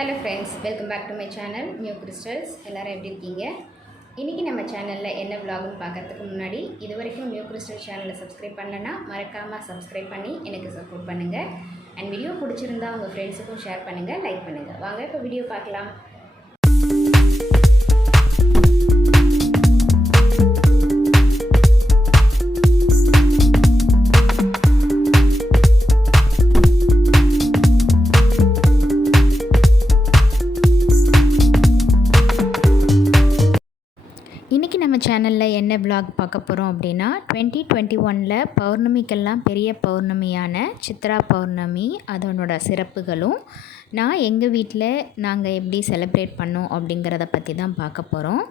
Hello friends, welcome back to my channel new crystals. எல்லோரும் எப்படி இருக்கீங்க? இன்றைக்கி நம்ம சேனலில் என்ன விலாகுன்னு பார்க்கறதுக்கு முன்னாடி இது வரைக்கும் நியூ கிறிஸ்டல் சேனலை சப்ஸ்கிரைப் பண்ணலைன்னா மறக்காமல் சப்ஸ்கிரைப் பண்ணி எனக்கு சப்போர்ட் பண்ணுங்கள். அண்ட் வீடியோ பிடிச்சிருந்தா உங்கள் ஃப்ரெண்ட்ஸுக்கும் ஷேர் பண்ணுங்கள், லைக் பண்ணுங்கள். வாங்க இப்போ வீடியோ பார்க்கலாம். இன்றைக்கி நம்ம சேனலில் என்ன விலாக் பார்க்க போகிறோம் அப்படின்னா 2021 பௌர்ணமிக்கெல்லாம் பெரிய பௌர்ணமியான சித்ரா பௌர்ணமி, அதனோட சிறப்புகளும் நான் எங்கள் வீட்டில் நாங்கள் எப்படி செலிப்ரேட் பண்ணோம் அப்படிங்கிறத பற்றி தான் பார்க்க போகிறோம்.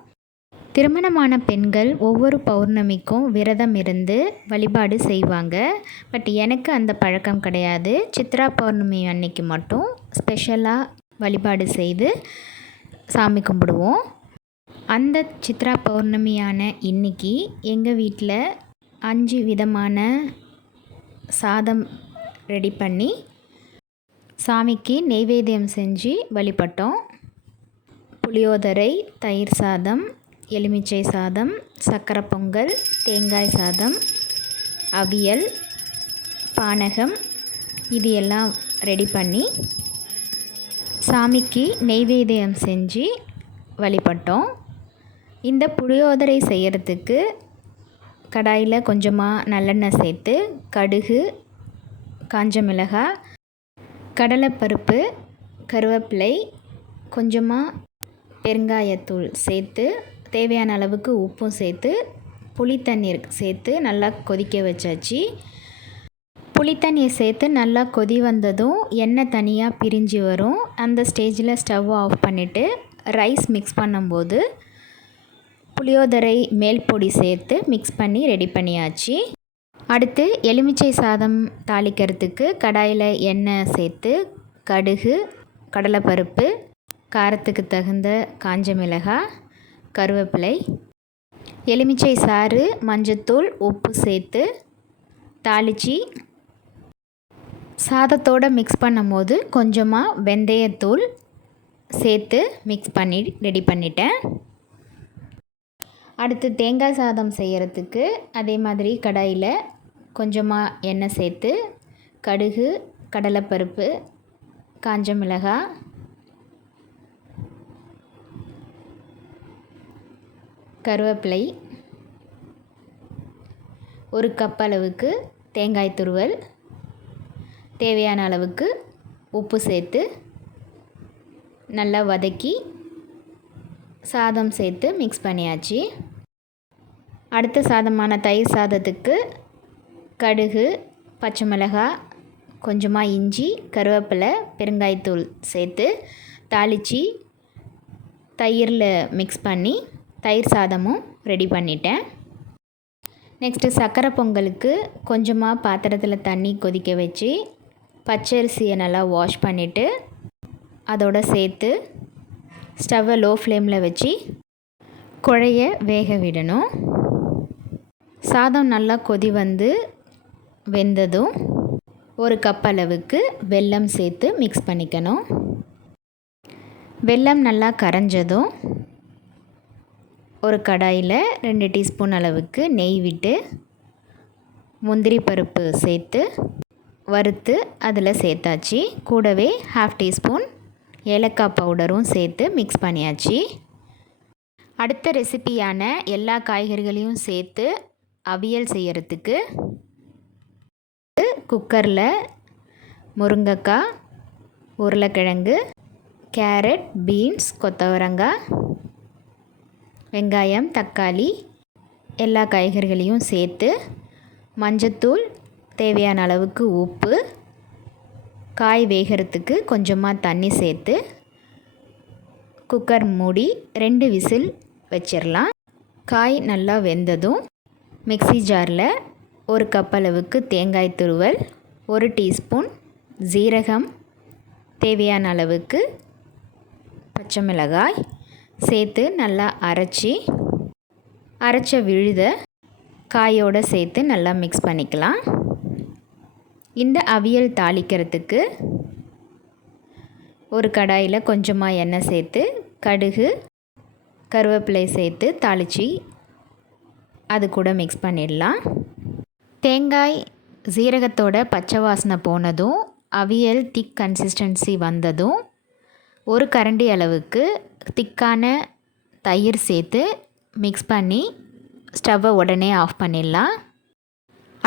திருமணமான பெண்கள் ஒவ்வொரு பௌர்ணமிக்கும் விரதம் இருந்து வழிபாடு செய்வாங்க. பட் எனக்கு அந்த பழக்கம் கிடையாது. சித்ரா பௌர்ணமி அன்னைக்கு மட்டும் ஸ்பெஷலாக வழிபாடு செய்து சாமி கும்பிடுவோம். அந்த சித்ரா பௌர்ணமியான இன்றைக்கி எங்கள் வீட்டில் 5 விதமான சாதம் ரெடி பண்ணி சாமிக்கு நெய்வேத்தியம் செஞ்சு வழிபட்டோம். புளியோதரை, தயிர் சாதம், எலுமிச்சை சாதம், சக்கரை பொங்கல், தேங்காய் சாதம், அவியல், பானகம், இது எல்லாம் ரெடி பண்ணி சாமிக்கு நெய்வேத்தியம் செஞ்சு வழிபட்டோம். இந்த புளியோதரை செய்கிறதுக்கு கடாயில் கொஞ்சமாக நல்லெண்ணெய் சேர்த்து கடுகு, காஞ்ச மிளகாய், கடலைப்பருப்பு, கருவேப்பிலை, கொஞ்சமாக பெருங்காயத்தூள் சேர்த்து தேவையான அளவுக்கு உப்பும் சேர்த்து புளித்தண்ணீர் சேர்த்து நல்லா கொதிக்க வச்சாச்சு. புளித்தண்ணீர் சேர்த்து நல்லா கொதி வந்ததும் எண்ணெய் தனியாக பிரிஞ்சு வரும். அந்த ஸ்டேஜில் ஸ்டவ் ஆஃப் பண்ணிவிட்டு ரைஸ் மிக்ஸ் பண்ணும்போது புளியோதரை மேல் பொடி சேர்த்து மிக்ஸ் பண்ணி ரெடி பண்ணியாச்சு. அடுத்து எலுமிச்சை சாதம் தாளிக்கிறதுக்கு கடாயில் எண்ணெய் சேர்த்து கடுகு, கடலைப்பருப்பு, காரத்துக்கு தகுந்த காஞ்ச மிளகாய், கருவேப்பிலை, எலுமிச்சை சாறு, மஞ்சத்தூள், உப்பு சேர்த்து தாளித்து சாதத்தோடு மிக்ஸ் பண்ணும்போது கொஞ்சமாக வெந்தயத்தூள் சேர்த்து மிக்ஸ் பண்ணி ரெடி பண்ணிட்டேன். அடுத்து தேங்காய் சாதம் செய்கிறதுக்கு அதே மாதிரி கடாயில் கொஞ்சமாக எண்ணெய் சேர்த்து கடுகு, கடலைப்பருப்பு, காஞ்ச மிளகாய், கருவேப்பிலை, 1 கப் அளவுக்கு தேங்காய் துருவல், தேவையான அளவுக்கு உப்பு சேர்த்து நல்லா வதக்கி சாதம் சேர்த்து மிக்ஸ் பண்ணியாச்சு. அடுத்த சாதமான தயிர் சாதத்துக்கு கடுகு, பச்சை மிளகாய், கொஞ்சமாக இஞ்சி, கருவேப்பிலை, பெருங்காயத்தூள் சேர்த்து தாளித்து தயிரில் மிக்ஸ் பண்ணி தயிர் சாதமும் ரெடி பண்ணிட்டேன். நெக்ஸ்ட்டு சக்கரை பொங்கலுக்கு கொஞ்சமாக பாத்திரத்தில் தண்ணி கொதிக்க வச்சு பச்சரிசியை நல்லா வாஷ் பண்ணிவிட்டு அதோடு சேர்த்து ஸ்டவ்வை லோ ஃப்ளேமில் வச்சு குழைய வேக விடணும். சாதம் நல்லா கொதி வந்து வெந்ததும் 1 கப் அளவுக்கு வெல்லம் சேர்த்து மிக்ஸ் பண்ணிக்கணும். வெல்லம் நல்லா கரைஞ்சதும் ஒரு கடாயில் 2 டீஸ்பூன் அளவுக்கு நெய் விட்டு முந்திரி பருப்பு சேர்த்து வறுத்து அதில் சேர்த்தாச்சு. கூடவே 1/2 டீஸ்பூன் ஏலக்காய் பவுடரும் சேர்த்து மிக்ஸ் பண்ணியாச்சு. அடுத்த ரெசிபியான எல்லா காய்கறிகளையும் சேர்த்து அவியல் செய்கிறதுக்கு குக்கரில் முருங்கைக்காய், உருளைக்கிழங்கு, கேரட், பீன்ஸ், கொத்தவரங்காய், வெங்காயம், தக்காளி, எல்லா காய்கறிகளையும் சேர்த்து மஞ்சத்தூள், தேவையான அளவுக்கு உப்பு, காய் வேகிறதுக்கு கொஞ்சமாக தண்ணி சேர்த்து குக்கர் மூடி 2 விசில் வச்சிடலாம். காய் நல்லா வெந்ததும் மிக்ஸி ஜாரில் 1 கப் அளவுக்கு தேங்காய் துருவல், 1 டீஸ்பூன் ஜீரகம், தேவையான அளவுக்கு பச்சை மிளகாய் சேர்த்து நல்லா அரைச்ச விழுத காயோடு சேர்த்து நல்லா மிக்ஸ் பண்ணிக்கலாம். இந்த அவியல் தாளிக்கிறதுக்கு ஒரு கடாயில் கொஞ்சமாக எண்ணெய் சேர்த்து கடுகு கருவேப்பிலை சேர்த்து தாளித்து அது கூட மிக்ஸ் பண்ணிடலாம். தேங்காய் சீரகத்தோட பச்சை வாசனை போனதும் அவியல் திக் கன்சிஸ்டன்சி வந்ததும் ஒரு கரண்டி அளவுக்கு திக்கான தயிர் சேர்த்து மிக்ஸ் பண்ணி ஸ்டவ்வை உடனே ஆஃப் பண்ணிடலாம்.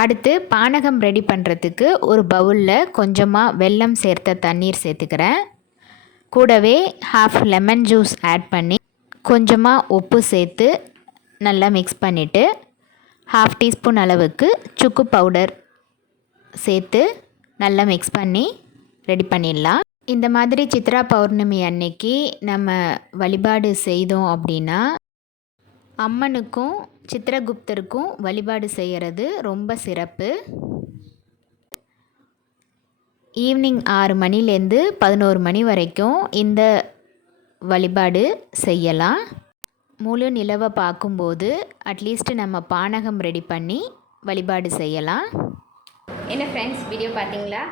அடுத்து பானகம் ரெடி பண்ணுறதுக்கு ஒரு பவுலில் கொஞ்சமாக வெல்லம் சேர்த்த தண்ணீர் சேர்த்துக்கிறேன். கூடவே ஹாஃப் லெமன் ஜூஸ் ஆட் பண்ணி கொஞ்சமாக உப்பு சேர்த்து நல்லா மிக்ஸ் பண்ணிவிட்டு ஹாஃப் டீஸ்பூன் அளவுக்கு சுக்கு பவுடர் சேர்த்து நல்லா மிக்ஸ் பண்ணி ரெடி பண்ணிடலாம். இந்த மாதிரி சித்ரா பௌர்ணமி அன்னைக்கு நம்ம வழிபாடு செய்தோம் அப்படின்னா அம்மனுக்கும் சித்திரகுப்தருக்கும் வழிபாடு செய்கிறது ரொம்ப சிறப்பு. ஈவினிங் 6 மணிலேருந்து 11 மணி வரைக்கும் இந்த வழிபாடு செய்யலாம். முழு நிலவை பார்க்கும்போது அட்லீஸ்ட் நம்ம பானகம் ரெடி பண்ணி வழிபாடு செய்யலாம். என்ன ஃப்ரெண்ட்ஸ், வீடியோ பார்த்தீங்களா?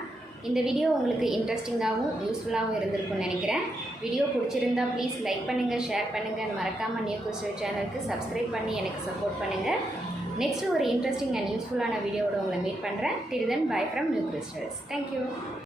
இந்த வீடியோ உங்களுக்கு இன்ட்ரெஸ்டிங்காகவும் யூஸ்ஃபுல்லாகவும் இருந்திருக்கும்னு நினைக்கிறேன். வீடியோ பிடிச்சிருந்தா ப்ளீஸ் லைக் பண்ணுங்கள், ஷேர் பண்ணுங்கள். மறக்காமல் நியூ கிறிஸ்டல் சேனலுக்கு சப்ஸ்கிரைப் பண்ணி எனக்கு சப்போர்ட் பண்ணுங்கள். நெக்ஸ்ட்டு ஒரு இன்ட்ரெஸ்டிங் அண்ட் யூஸ்ஃபுல்லான வீடியோவோட உங்களை மீட் பண்ணுறேன். Till then bye from new crystals. Thank you.